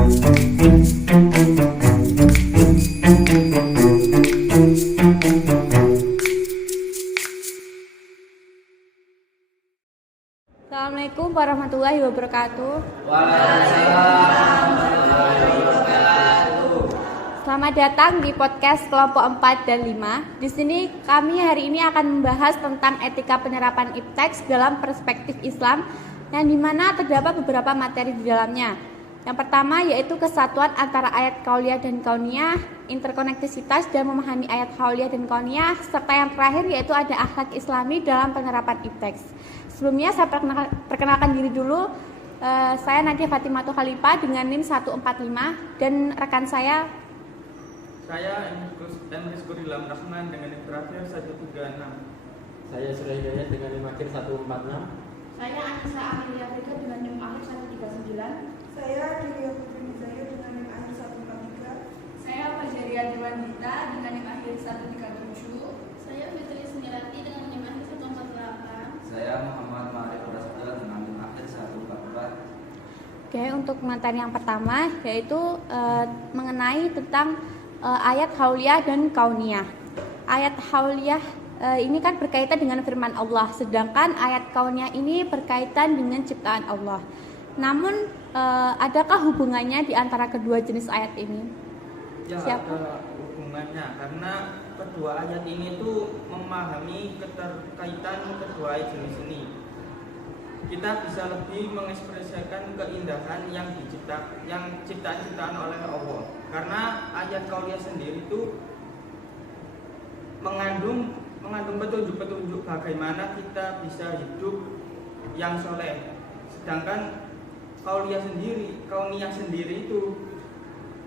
Assalamualaikum warahmatullahi wabarakatuh. Waalaikumsalam warahmatullahi wabarakatuh. Selamat datang di podcast kelompok 4 dan 5. Di sini kami hari ini akan membahas tentang etika penerapan ipteks dalam perspektif Islam, yang dimana terdapat beberapa materi di dalamnya. Yang pertama yaitu kesatuan antara ayat kauliyah dan kauniyah, interkonektisitas dan memahami ayat kauliyah dan kauniyah, serta yang terakhir yaitu ada akhlak Islami dalam penerapan ipteks. Sebelumnya saya perkenalkan diri dulu. Saya Nadia Fatimatul Khalifah dengan NIM 145 dan rekan saya Emris Kurilam Rahman dengan NIM terakhir 136. Saya Surya Hidayat dengan NIM akhir 146. Saya Anissa Amelia Afrika dengan NIM akhir 139. Saya Delia Putri Nizaya dengan NIM akhir 143. Saya Fajaria Dewandita dengan NIM akhir 137. Saya Fitri Senirati dengan NIM akhir 148. Saya Muhammad Ma'arif Rasda dengan NIM akhir 144. Oke, untuk materi yang pertama yaitu mengenai tentang ayat hauliyah dan kauniyah. Ayat hauliyah ini kan berkaitan dengan firman Allah, sedangkan ayat kauniyah ini berkaitan dengan ciptaan Allah. Namun adakah hubungannya di antara kedua jenis ayat ini? Ya, Siapa? ada hubungannya karena kedua ayat ini tuh memahami keterkaitan kedua ayat jenis ini. Kita bisa lebih mengekspresikan keindahan yang ciptaan-ciptaan oleh Allah. Karena ayat kauliyah sendiri itu mengandung petunjuk-petunjuk bagaimana kita bisa hidup yang soleh. Sedangkan kauniyah sendiri itu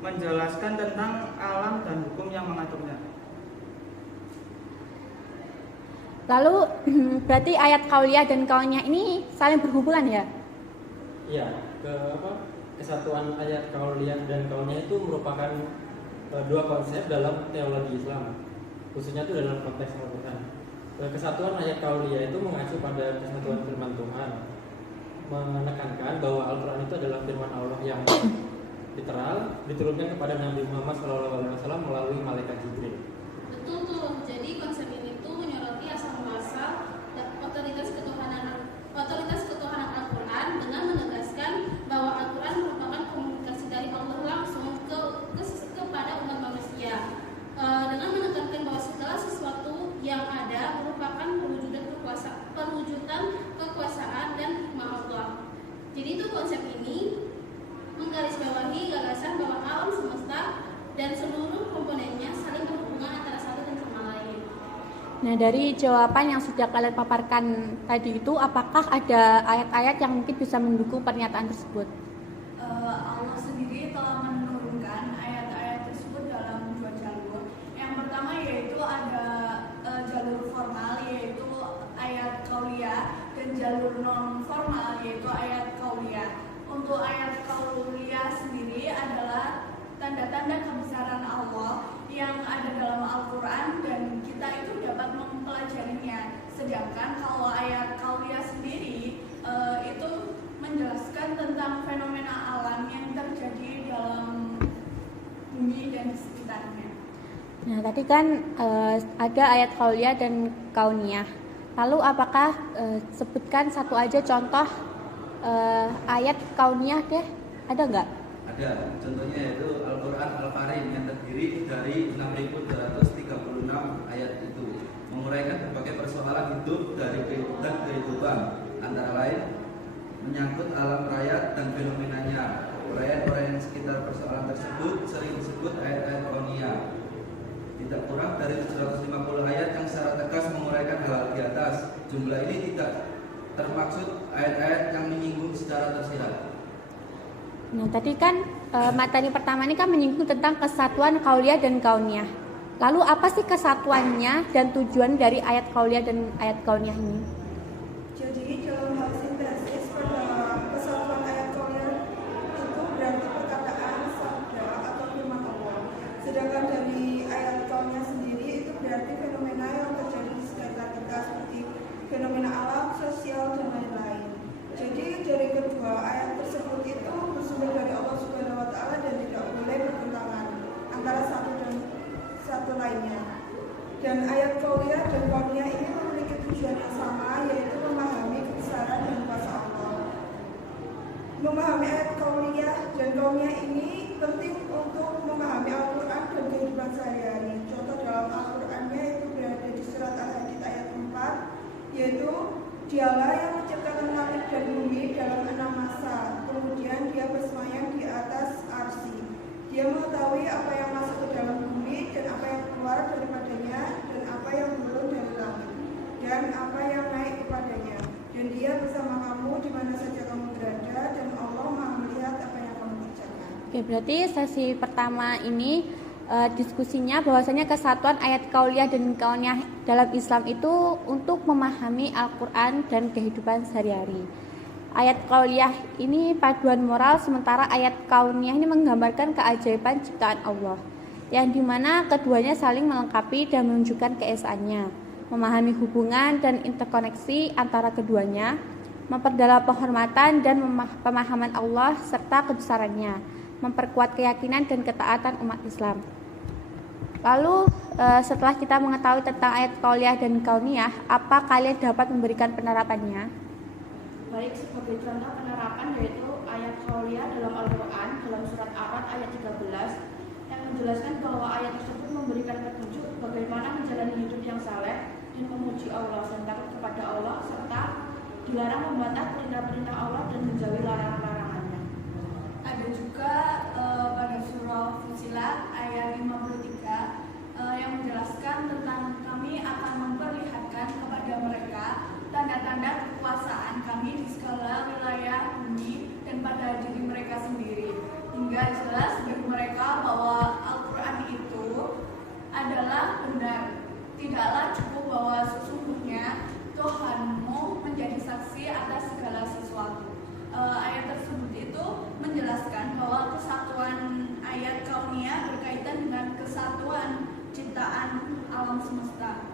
menjelaskan tentang alam dan hukum yang mengaturnya. Lalu berarti ayat kauliyah dan kauniyah ini saling berhubungan ya? Iya, kesatuan ayat kauliyah dan kauniyah itu merupakan dua konsep dalam teologi Islam, khususnya itu dalam konteks Al-Quran. Kesatuan ayat kauliyah itu mengacu pada kesatuan firman Tuhan, menekankan bahwa Al-Quran itu adalah firman Allah yang literal diturunkan kepada Nabi Muhammad SAW melalui malaikat Jibril. Betul tuh. Jadi konsep ini tuh menyoroti asal muasal otoritas ketuhanan Al-Quran dengan menegaskan bahwa Al-Quran merupakan komunikasi dari Allah langsung kepada umat manusia. Dengan menekankan bahwa segala sesuatu yang ada merupakan perwujudan kekuasaan dan hikmah Allah. Jadi itu konsep ini menggarisbawahi gagasan bahwa alam semesta dan seluruh komponennya saling berhubungan antara satu dan sama lain. Nah, dari jawaban yang sudah kalian paparkan tadi itu, apakah ada ayat-ayat yang mungkin bisa mendukung pernyataan tersebut? Allah sendiri telah menurunkan ayat-ayat tersebut dalam dua jalur. Yang pertama yaitu ada jalur formal yaitu ayat kauliyah dan jalur non formal yaitu ayat kauliyah. Untuk ayat kauliyah sendiri adalah tanda-tanda kebesaran Allah yang ada dalam Al-Quran dan kita itu dapat mempelajarinya. Sedangkan kalau ayat kauliyah sendiri itu menjelaskan tentang fenomena alam yang terjadi dalam bumi dan di sekitarnya. Nah, tadi kan ada ayat kauliyah dan kauniyah. Lalu apakah sebutkan satu aja contoh ayat kauniyah deh? Ada nggak? Ada, contohnya yaitu Al-Quran Al-Karim yang terdiri dari 6.236 ayat itu, menguraikan berbagai persoalan hidup dan kehidupan, antara lain menyangkut alam raya dan fenomenanya. Uraian-uraian sekitar persoalan tersebut sering disebut ayat-ayat kauniyah. Tidak kurang dari 750 ayat yang secara tegas menguraikan hal di atas. Jumlah ini tidak termaksud ayat-ayat yang menyinggung secara tersirat. Nah, tadi kan materi pertama ini kan menyinggung tentang kesatuan kauliyah dan kauniyah. Lalu apa sih kesatuannya dan tujuan dari ayat kauliyah dan ayat kauniyah ini? Jadi dalam hal sintesis pada kesatuan ayat kauliyah itu berarti perkataan sabda atau firman Allah. Sedangkan dari ayat kauliyah sendiri itu berarti fenomena yang terjadi di sekitar kita seperti fenomena alam, sosial dan lain-lain. Jadi dari kedua ayat tersebut itu bersumber dari Allah Subhanahu wa taala Dialah yang menciptakan langit dan bumi dalam 6 masa. Kemudian dia bersemayam di atas arsy. Dia mengetahui apa yang masuk ke dalam bumi dan apa yang keluar daripadanya, dan apa yang turun dari langit, dan apa yang naik kepadanya. Dan dia bersama kamu di mana saja kamu berada, dan Allah Maha melihat apa yang kamu kerjakan. Oke, berarti sesi pertama ini diskusinya bahwasanya kesatuan ayat kauliyah dan kauniyah dalam Islam itu untuk memahami Al-Quran dan kehidupan sehari-hari. Ayat kauliyah ini paduan moral, sementara ayat kauniyah ini menggambarkan keajaiban ciptaan Allah, yang dimana keduanya saling melengkapi dan menunjukkan keesaannya. Memahami hubungan dan interkoneksi antara keduanya, memperdalam penghormatan dan pemahaman Allah serta kebesarannya, memperkuat keyakinan dan ketaatan umat Islam. Lalu setelah kita mengetahui tentang ayat kauliyah dan kauniyah, apa kalian dapat memberikan penerapannya? Baik, sebagai contoh penerapan yaitu ayat kauliyah dalam Al-Quran dalam surat Ar-Ra'd ayat 13 yang menjelaskan bahwa ayat tersebut memberikan petunjuk bagaimana menjalani hidup yang saleh dan memuji Allah dan takut kepada Allah, serta dilarang membantah perintah-perintah Allah dan menjauhi larangan-larangannya. Ada juga pada surah Fussilat ayat 53 yang menjelaskan tentang kami akan memperlihatkan kepada mereka tanda-tanda kekuasaan kami di segala wilayah bumi dan pada diri mereka sendiri, hingga jelas bagi mereka bahwa Al-Quran itu adalah benar. Tidaklah cukup bahwa sesungguhnya Tuhanmu menjadi saksi atas segala sesuatu. Ayat tersebut itu menjelaskan bahwa kesatuan ayat kauniyah berkaitan dengan kesatuan ciptaan alam semesta,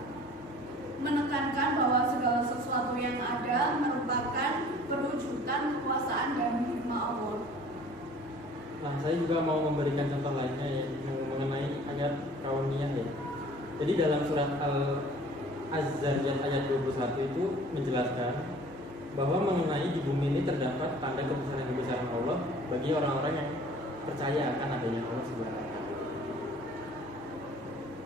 menekankan bahwa segala sesuatu yang ada merupakan perwujudan kekuasaan dan hikmah Allah. Nah, saya juga mau memberikan contoh lainnya ya, mengenai ayat kauniyah ya. Jadi dalam surat Al-Zariyat ayat 21 itu menjelaskan bahwa mengenai di bumi ini terdapat tanda kebesaran Allah bagi orang-orang yang percaya akan adanya Allah SWT.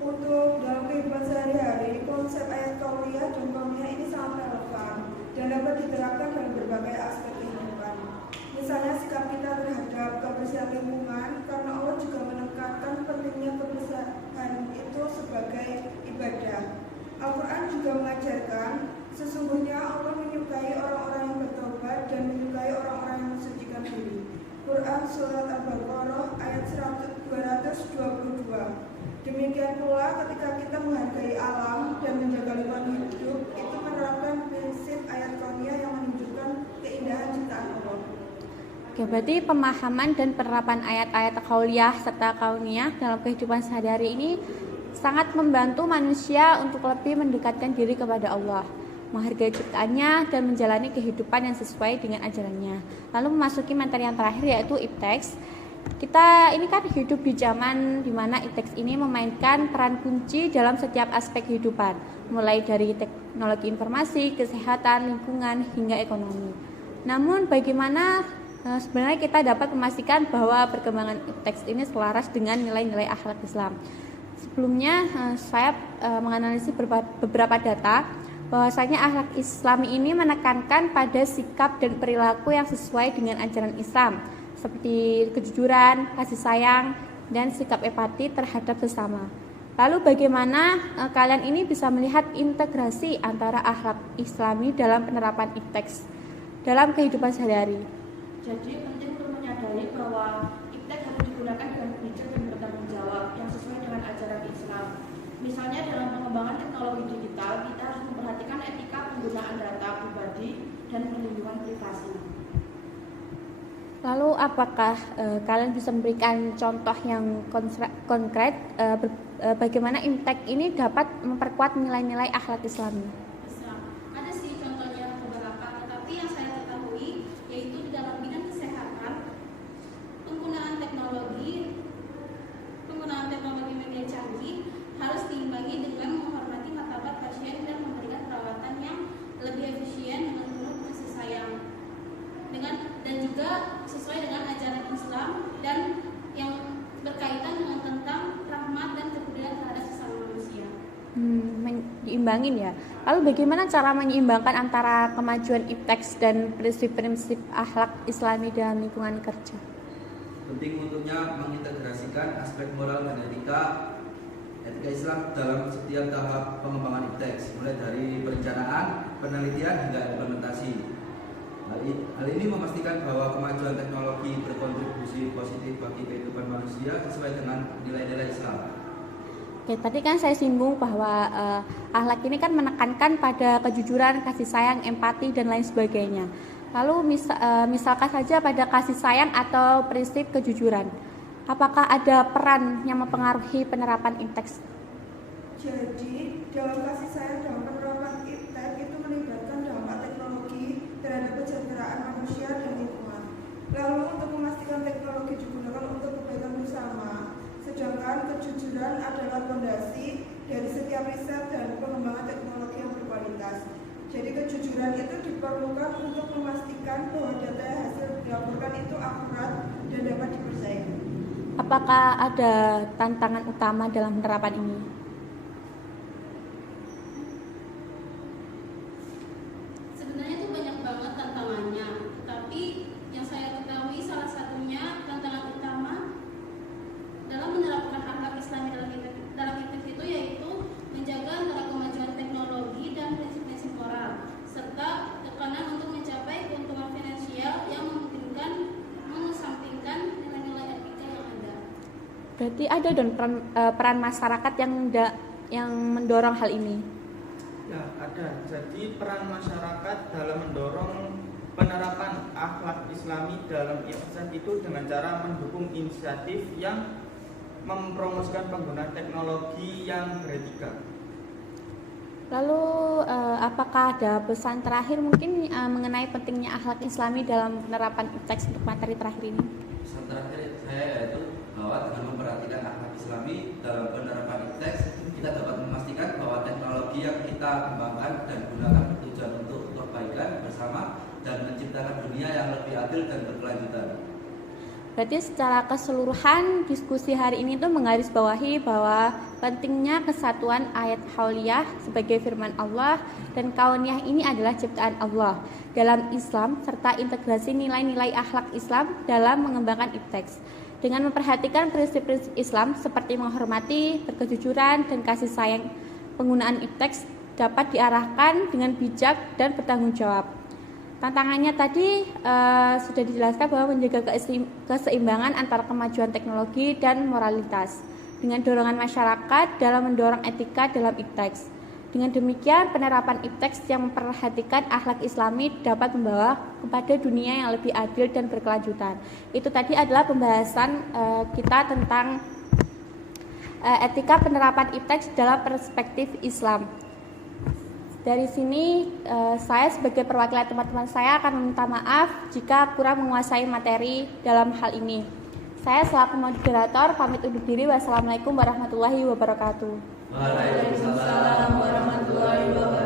Untuk dalam kehidupan sehari-hari, konsep ayat kauliyah dan kauniyah ini sangat relevan dan dapat diterapkan dalam berbagai aspek kehidupan. Misalnya sikap kita terhadap kebersihan lingkungan, karena Allah juga menekankan pentingnya kebersihan itu sebagai ibadah. Al-Quran juga mengajarkan sesungguhnya Allah menyukai orang-orang yang bertobat dan menyukai orang-orang yang mensucikan diri. Quran Surat Al-Baqarah ayat 222. Demikian pula ketika kita menghargai alam dan menjaga lingkungan hidup, itu menerapkan prinsip ayat kauniyah yang menunjukkan keindahan ciptaan Allah. Oke, berarti pemahaman dan penerapan ayat-ayat kauliyah serta kauniyah dalam kehidupan sehari-hari ini sangat membantu manusia untuk lebih mendekatkan diri kepada Allah, menghargai ciptaannya dan menjalani kehidupan yang sesuai dengan ajarannya. Lalu memasuki materi yang terakhir yaitu ipteks. Kita ini kan hidup di zaman di mana ipteks ini memainkan peran kunci dalam setiap aspek kehidupan, mulai dari teknologi informasi, kesehatan, lingkungan, hingga ekonomi. Namun bagaimana sebenarnya kita dapat memastikan bahwa perkembangan ipteks ini selaras dengan nilai-nilai akhlak Islam? Sebelumnya saya menganalisis beberapa data bahwasanya akhlak Islami ini menekankan pada sikap dan perilaku yang sesuai dengan ajaran Islam, seperti kejujuran, kasih sayang, dan sikap empati terhadap sesama. Lalu bagaimana kalian ini bisa melihat integrasi antara akhlak Islami dalam penerapan ipteks dalam kehidupan sehari-hari? Jadi penting untuk menyadari bahwa iptek harus digunakan dengan bijak dan bertanggung jawab yang sesuai dengan ajaran Islam. Misalnya dalam pengembangan teknologi digital, kita harus memperhatikan etika penggunaan data pribadi dan perlindungan privasi. Lalu apakah kalian bisa memberikan contoh yang konkret bagaimana iptek ini dapat memperkuat nilai-nilai akhlak Islami? Bisa. Ada sih contohnya beberapa, tetapi yang saya ketahui yaitu di dalam bidang kesehatan, penggunaan teknologi media canggih harus diimbangi dengan menghormati martabat pasien dan memberikan perawatan yang lebih efisien dengan penuh kasih sayang, dan juga sesuai dengan ajaran Islam dan yang berkaitan dengan tentang rahmat dan kepedulian terhadap sesama manusia. Diimbangin ya. Lalu bagaimana cara menyeimbangkan antara kemajuan ipteks dan prinsip-prinsip akhlak Islami dalam lingkungan kerja? Penting untuknya mengintegrasikan aspek moral dan etika Islam dalam setiap tahap pengembangan ipteks, mulai dari perencanaan, penelitian hingga implementasi. Hal ini memastikan bahwa kemajuan teknologi berkontribusi positif bagi kehidupan manusia sesuai dengan nilai-nilai Islam. Oke, tadi kan saya singgung bahwa akhlak ini kan menekankan pada kejujuran, kasih sayang, empati, dan lain sebagainya. Lalu misalkan saja pada kasih sayang atau prinsip kejujuran, apakah ada peran yang mempengaruhi penerapan ipteks? Jadi, dalam kasih sayang dalam penerapan ipteks itu melibatkan dampak teknologi terhadap kesejahteraan manusia dan lingkungan. Lalu untuk memastikan teknologi digunakan untuk kebaikan bersama, sedangkan kejujuran adalah fondasi dari setiap riset dan pengembangan teknologi yang berkualitas. Jadi kejujuran itu diperlukan untuk memastikan bahwa data yang hasil dilaporkan itu akurat dan dapat dipercaya. Apakah ada tantangan utama dalam penerapan ini? Sebenarnya itu banyak banget tantangannya, tapi yang saya ketahui salah satunya tantangan utama dalam menerapkan akhlak Islami dalam ipteks itu yaitu menjaga antara kemajuan teknologi dan prinsip-prinsip moral serta tekanan untuk mencapai keuntungan finansial yang memungkinkan mengesampingkan nilai-nilai etika yang ada. Berarti ada dong peran masyarakat yang mendorong hal ini. Ya, ada. Jadi peran masyarakat dalam mendorong penerapan akhlak Islami dalam ipteks itu dengan cara mendukung inisiatif yang mempromosikan penggunaan teknologi yang beretika. Lalu apakah ada pesan terakhir mungkin mengenai pentingnya akhlak Islami dalam penerapan ipteks untuk materi terakhir ini? Pesan terakhir saya yaitu bahwa dengan memperhatikan akhlak Islami dalam penerapan ipteks, kita dapat memastikan bahwa teknologi yang kita kembangkan dan gunakan bertujuan untuk kebaikan bersama dan menciptakan dunia yang lebih adil dan berkelanjutan. Berarti secara keseluruhan diskusi hari ini tuh menggarisbawahi bahwa pentingnya kesatuan ayat hauliyah sebagai firman Allah dan kauniyah ini adalah ciptaan Allah dalam Islam serta integrasi nilai-nilai akhlak Islam dalam mengembangkan ipteks. Dengan memperhatikan prinsip-prinsip Islam seperti menghormati, berkejujuran, dan kasih sayang, penggunaan ipteks dapat diarahkan dengan bijak dan bertanggung jawab. Tantangannya tadi sudah dijelaskan bahwa menjaga keseimbangan antara kemajuan teknologi dan moralitas dengan dorongan masyarakat dalam mendorong etika dalam ipteks. Dengan demikian, penerapan ipteks yang memperhatikan akhlak Islami dapat membawa kepada dunia yang lebih adil dan berkelanjutan. Itu tadi adalah pembahasan kita tentang etika penerapan ipteks dalam perspektif Islam. Dari sini saya sebagai perwakilan teman-teman saya akan meminta maaf jika kurang menguasai materi dalam hal ini. Saya selaku moderator pamit undur diri. Wassalamualaikum warahmatullahi wabarakatuh. Waalaikumsalam warahmatullahi wabarakatuh.